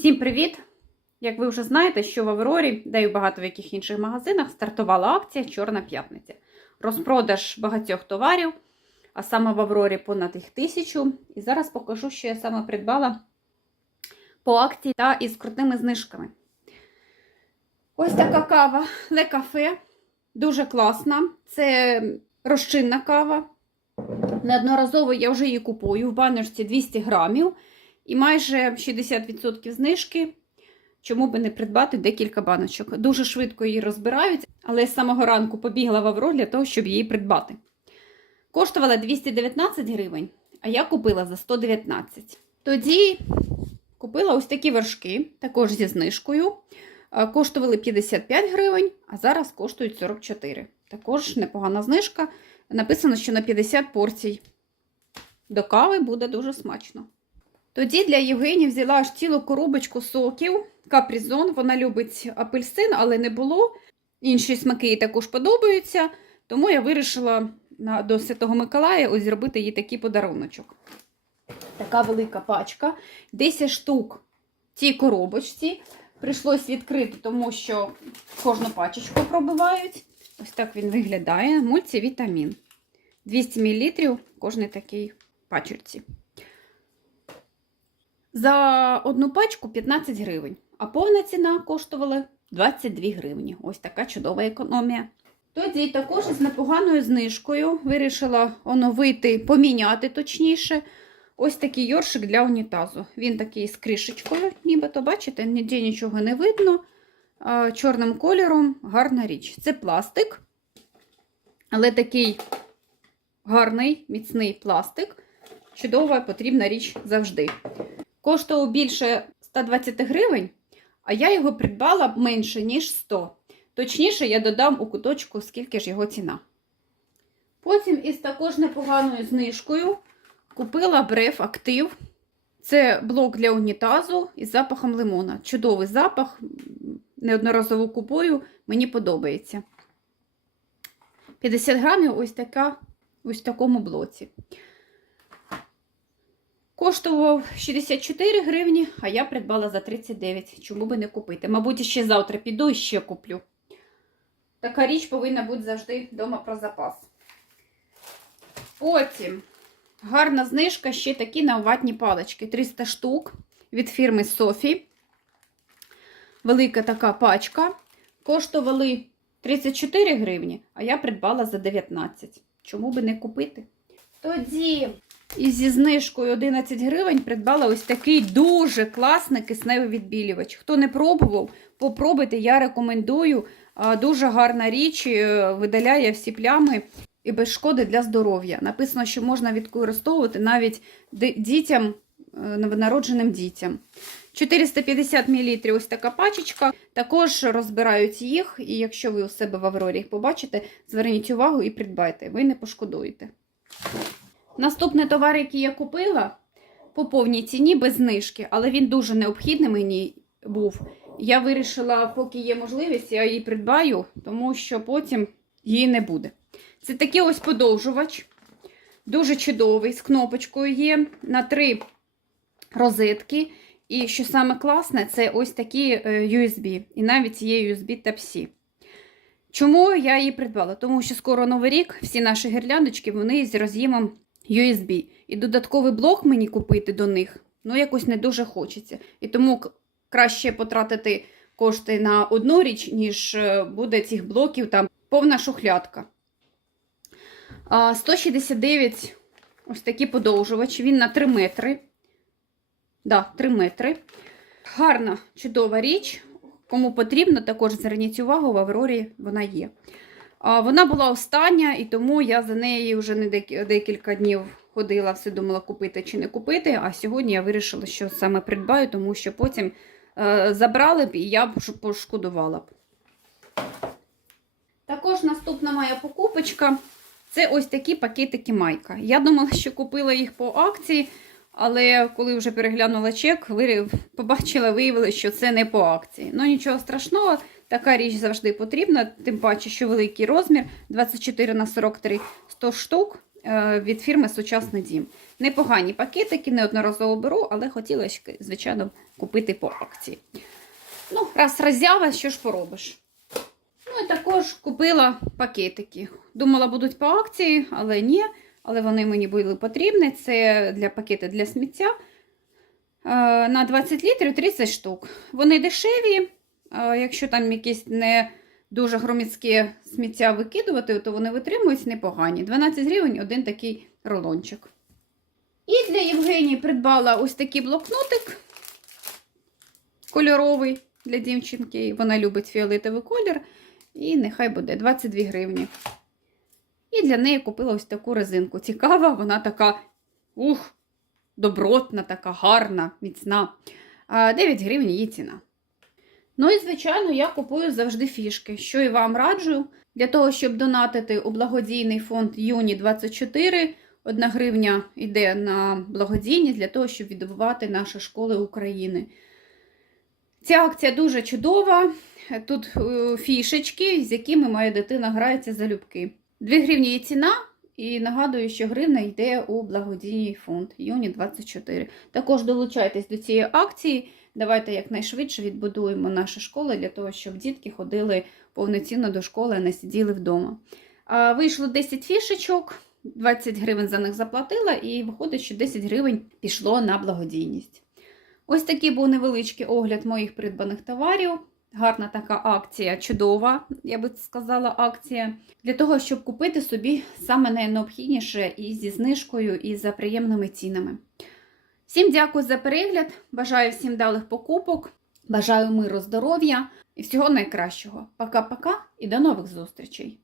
Всім привіт! Як ви вже знаєте, що в Аврорі, де й у багато в яких інших магазинах, стартувала акція Чорна п'ятниця. Розпродаж багатьох товарів, а саме в Аврорі понад їх тисячу. І зараз покажу, що я саме придбала по акції та із крутими знижками. Ось така кава Le Cafe. Дуже класна. Це розчинна кава. Неодноразово я вже її купую в баночці 200 грамів і майже 60% знижки. Чому би не придбати декілька баночок? Дуже швидко її розбирають, але з самого ранку побігла в Авро для того, щоб її придбати. Коштувала 219 гривень, а я купила за 119. Тоді купила ось такі вершки, також зі знижкою. Коштували 55 гривень, а зараз коштують 44. Також непогана знижка. Написано, що на 50 порцій до кави буде дуже смачно. Тоді для Євгенії взяла аж цілу коробочку соків. Капрізон. Вона любить апельсин, але не було. Інші смаки їй також подобаються. Тому я вирішила до Святого Миколая ось зробити їй такий подаруночок. Така велика пачка. 10 штук цій коробочці. Прийшлось відкрити, тому що кожну пачечку пробивають. Ось так він виглядає. Мультивітамін. 200 мл кожний такий пачці. За одну пачку 15 гривень, а повна ціна коштувала 22 гривні. Ось така чудова економія. Тоді також з непоганою знижкою вирішила оновити, поміняти точніше. Ось такий йоршик для унітазу. Він такий з кришечкою, нібито, бачите, ніде нічого не видно. Чорним кольором гарна річ. Це пластик, але такий гарний, міцний пластик. Чудова потрібна річ завжди. Коштував більше 120 гривень, а я його придбала менше, ніж 100. Точніше, я додам у куточку, скільки ж його ціна. Потім із також непоганою знижкою купила Бреф Актив. Це блок для унітазу із запахом лимона. Чудовий запах, неодноразово купую, мені подобається. 50 грамів ось така ось в такому блоці. Коштував 64 гривні, а я придбала за 39. Чому би не купити? Мабуть, ще завтра піду і ще куплю. Така річ повинна бути завжди вдома про запас. Потім гарна знижка ще такі на ватні палички. 300 штук від фірми Софі. Велика така пачка. Коштували 34 гривні, а я придбала за 19. Чому би не купити? Тоді і зі знижкою 11 гривень придбала ось такий дуже класний кисневий відбілювач. Хто не пробував, попробуйте, я рекомендую. Дуже гарна річ, е, видаляє всі плями і без шкоди для здоров'я. Написано, що можна використовувати навіть дітям, е, новонародженим дітям. 450 мл ось така пачечка. Також розбирають їх, і якщо ви у себе в Аврорі їх побачите, зверніть увагу і придбайте, ви не пошкодуєте. Наступний товар, який я купила, по повній ціні без знижки, але він дуже необхідний мені був. Я вирішила, поки є можливість, я її придбаю, тому що потім її не буде. Це такий ось подовжувач, дуже чудовий, з кнопочкою є на три розетки. І що саме класне, це ось такі е, USB. І навіть є USB Type-C. Чому я її придбала? Тому що скоро Новий рік, всі наші гірляндочки, вони з роз'ємом USB. І додатковий блок мені купити до них, ну, якось не дуже хочеться. І тому краще потратити кошти на одну річ, ніж е, буде цих блоків там повна шухлядка. 169 ось такий подовжувач, він на 3 метри. Да, 3 метри. Гарна, чудова річ. Кому потрібно, також зверніть увагу, в Аврорі вона є. Вона була остання, і тому я за нею вже не декілька днів ходила, все думала купити чи не купити. А сьогодні я вирішила, що саме придбаю, тому що потім е, забрали б і я б пошкодувала б. Також наступна моя покупочка це ось такі пакетики майка. Я думала, що купила їх по акції, але коли вже переглянула чек, побачила, виявилося, що це не по акції. Ну нічого страшного, така річ завжди потрібна, тим паче, що великий розмір 24 на 43 100 штук е, від фірми Сучасний дім. Непогані пакетики, неодноразово беру, але хотіла, звичайно, купити по акції. Ну, раз роззява, що ж поробиш? Ну і також купила пакетики. Думала, будуть по акції, але ні. Але вони мені були потрібні. Це для пакети для сміття. Е, На 20 літрів 30 штук. Вони дешеві. Якщо там якісь не дуже громадське сміття викидувати, то вони витримують непогані. 12 гривень один такий рулончик. І для Євгенії придбала ось такий блокнотик кольоровий для дівчинки. Вона любить фіолетовий колір. І нехай буде 22 гривні. І для неї купила ось таку резинку. Цікава, вона така ух, добротна, така гарна, міцна. 9 гривень її ціна. Ну і, звичайно, я купую завжди фішки, що і вам раджу. Для того, щоб донатити у благодійний фонд Юні 24, 1 гривня йде на благодійність для того, щоб відбувати наші школи України. Ця акція дуже чудова. Тут е, фішечки, з якими моя дитина грається залюбки. 2 гривні її ціна, і нагадую, що гривна йде у благодійний фонд Юні 24. Також долучайтесь до цієї акції. Давайте якнайшвидше відбудуємо наші школи для того, щоб дітки ходили повноцінно до школи, а не сиділи вдома. А, Вийшло 10 фішечок, 20 гривень за них заплатила, і виходить, що 10 гривень пішло на благодійність. Ось такий був невеличкий огляд моїх придбаних товарів. Гарна така акція, чудова, я би сказала, акція. Для того, щоб купити собі саме найнеобхідніше і зі знижкою, і за приємними цінами. Всім дякую за перегляд. Бажаю всім далих покупок. Бажаю миру, здоров'я і всього найкращого. Пока-пока і до нових зустрічей!